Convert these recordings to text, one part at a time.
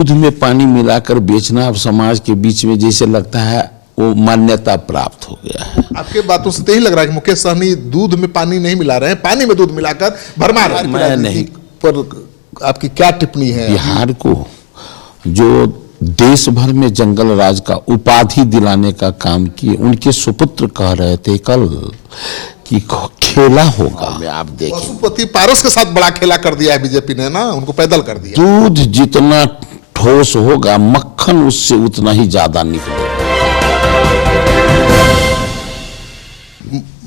दूध में पानी मिलाकर बेचना अब समाज के बीच में जैसे लगता है वो मान्यता प्राप्त हो गया है। आपके बातों से तो यही लग रहा है कि मुकेश सहनी दूध में पानी नहीं मिला रहे हैं, पानी में दूध मिलाकर भरमा रहे हैं। मैं नहीं। पर आपकी क्या टिप्पणी है? बिहार को जो देश भर में जंगल राज का उपाधि दिलाने का काम किए, उनके सुपुत्र कह रहे थे कल कि खेला होगा। आप देखिए, पशुपति पारस के साथ बड़ा खेला कर दिया है बीजेपी ने ना, उनको पैदल कर दिया। दूध जितना ठोस होगा मक्खन उससे उतना ही ज्यादा निकलेगा।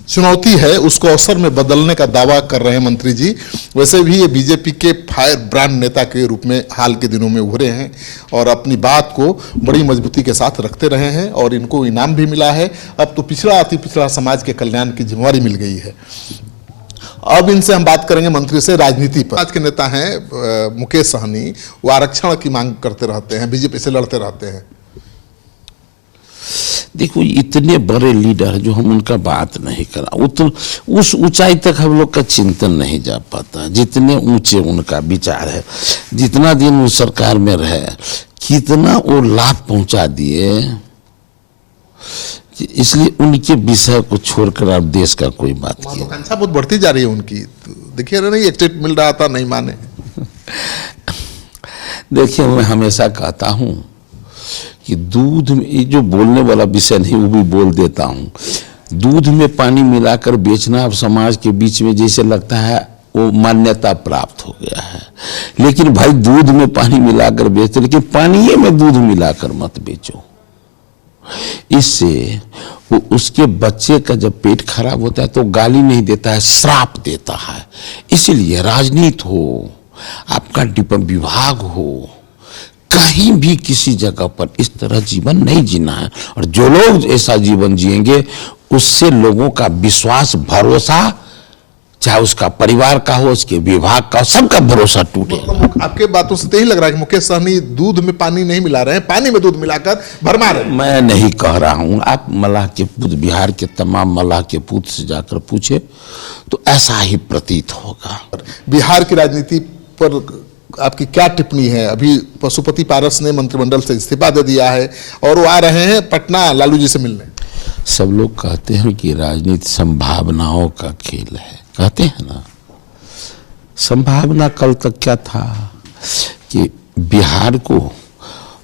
चुनौती है उसको अवसर में बदलने का दावा कर रहे हैं मंत्री जी। वैसे भी ये बीजेपी के फायर ब्रांड नेता के रूप में हाल के दिनों में उभरे हैं और अपनी बात को बड़ी मजबूती के साथ रखते रहे हैं और इनको इनाम भी मिला है। अब तो पिछड़ा अति पिछड़ा समाज के कल्याण की जिम्मेवारी मिल गई है। अब इनसे हम बात करेंगे मंत्री से राजनीति पर। आज के नेता हैं मुकेश सहनी, वो आरक्षण की मांग करते रहते हैं, बीजेपी से लड़ते रहते हैं। देखो, इतने बड़े लीडर जो हम उनका बात नहीं करा, उस ऊंचाई तक हम लोग का चिंतन नहीं जा पाता जितने ऊंचे उनका विचार है। जितना दिन वो सरकार में रहे, कितना वो लाभ पहुंचा दिए, इसलिए उनके विषय को छोड़कर आप देश का कोई बात किया। आकांक्षा बहुत बढ़ती जा रही है उनकी। तो देखिए ना, नहीं एक्टेट मिल रहा था, नहीं माने। देखिए, मैं हमेशा कहता हूं कि दूध में, ये जो बोलने वाला विषय नहीं वो भी बोल देता हूं, दूध में पानी मिलाकर बेचना अब समाज के बीच में जैसे लगता है वो मान्यता प्राप्त हो गया है। लेकिन भाई, दूध में पानी मिलाकर बेचते, लेकिन पानी में दूध मिलाकर मत बेचो। इससे वो उसके बच्चे का जब पेट खराब होता है तो गाली नहीं देता है, श्राप देता है। इसीलिए राजनीति हो, आपका विभाग हो, कहीं भी किसी जगह पर इस तरह जीवन नहीं जीना है। और जो लोग ऐसा जीवन जिएंगे उससे लोगों का विश्वास, भरोसा, चाहे उसका परिवार का हो, उसके विभाग का हो, सबका भरोसा टूटेगा। आपके बातों से तो यही लग रहा है कि मुकेश सहनी दूध में पानी नहीं मिला रहे हैं, पानी में दूध मिलाकर भरमा रहे हैं। मैं नहीं कह रहा हूं, आप मलाह के पुत्र, बिहार के तमाम मलाह के पुत्र से जाकर पूछे तो ऐसा ही प्रतीत होगा। बिहार की राजनीति पर आपकी क्या टिप्पणी है? अभी पशुपति पारस ने मंत्रिमंडल से इस्तीफा दे दिया है और वो आ रहे हैं पटना लालू जी से मिलने। सब लोग कहते हैं कि राजनीति संभावनाओं का खेल है, कहते हैं ना। संभावना कल तक क्या था कि बिहार को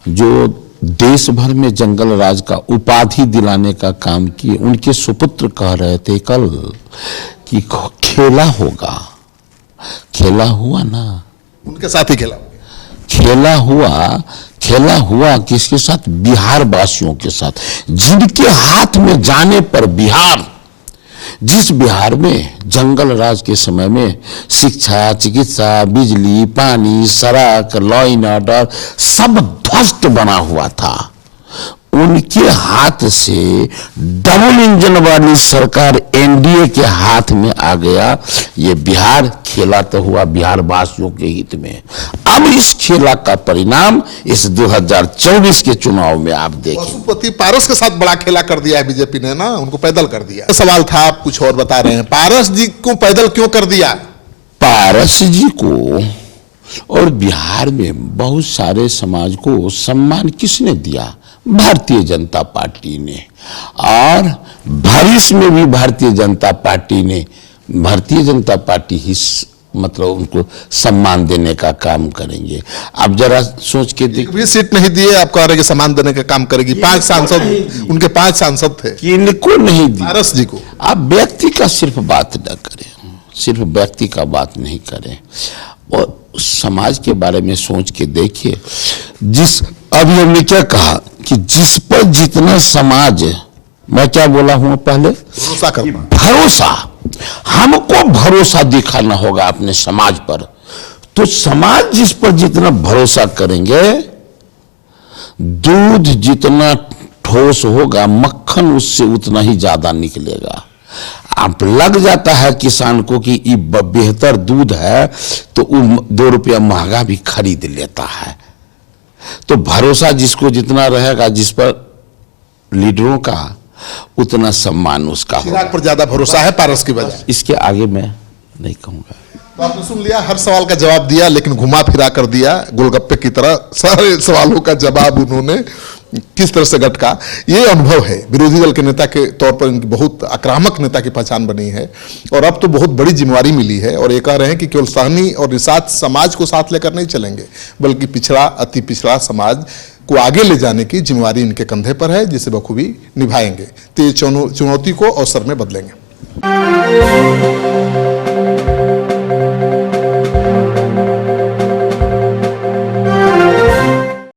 जो देश भर में जंगल राज का उपाधि दिलाने का काम किए, उनके सुपुत्र कह रहे थे कल कि खेला होगा। खेला हुआ ना, उनके साथ ही खेला हुआ किसके साथ? बिहार वासियों के साथ, जिनके हाथ में जाने पर बिहार, जिस बिहार में जंगल राज के समय में शिक्षा, चिकित्सा, बिजली, पानी, सड़क, लॉ एंड ऑर्डर सब ध्वस्त बना हुआ था, उनके हाथ से डबल इंजन वाली सरकार एनडीए के हाथ में आ गया। ये बिहार खेला तो हुआ बिहार वासियों के हित में। अब इस खेला का परिणाम इस 2024 के चुनाव में आप देखिए। पशुपति पारस के साथ बड़ा खेला कर दिया है बीजेपी ने ना, उनको पैदल कर दिया। सवाल था, आप कुछ और बता रहे हैं। पारस जी को पैदल क्यों कर दिया? पारस जी को और बिहार में बहुत सारे समाज को सम्मान किसने दिया? भारतीय जनता पार्टी ने। और भविष्य में भी भारतीय जनता पार्टी ने, भारतीय जनता पार्टी ही मतलब उनको सम्मान देने का काम करेंगे। आप जरा सोच के देखिए, भी सीट नहीं दिए, आप कह रहे कि सम्मान देने का काम करेगी। 5 सांसद, उनके 5 सांसद थे, किनको नहीं दी? पारस जी को। आप व्यक्ति का सिर्फ बात न करें, सिर्फ व्यक्ति का बात नहीं करें और समाज के बारे में सोच के देखिए। जिस अभी हमने क्या कहा कि जिस पर जितना समाज, मैं क्या बोला हूं पहले? भरोसा, हमको भरोसा दिखाना होगा अपने समाज पर। तो समाज जिस पर जितना भरोसा करेंगे, दूध जितना ठोस होगा मक्खन उससे उतना ही ज्यादा निकलेगा। आप लग जाता है किसान को कि ये बेहतर दूध है तो वो 2 रुपया महंगा भी खरीद लेता है। तो भरोसा जिसको जितना रहेगा, जिस पर लीडरों का, उतना सम्मान उसका होगा। पर ज्यादा भरोसा है पारस की वजह। इसके आगे मैं नहीं कहूँगा। तो आपने सुन लिया, हर सवाल का जवाब दिया, लेकिन घुमा फिरा कर दिया गोलगप्पे की तरह। सारे सवालों का जवाब उन्होंने किस तरह से गटका। ये अनुभव है विरोधी दल के नेता के तौर पर, इनकी बहुत आक्रामक नेता की पहचान बनी है और अब तो बहुत बड़ी जिम्मेवारी मिली है। और ये कह रहे हैं कि केवल सहनी और निषाद समाज को साथ लेकर नहीं चलेंगे, बल्कि पिछड़ा, अति पिछड़ा समाज को आगे ले जाने की जिम्मेवारी इनके कंधे पर है, जिसे बखूबी निभाएंगे। तो ये चुनौती को अवसर में बदलेंगे।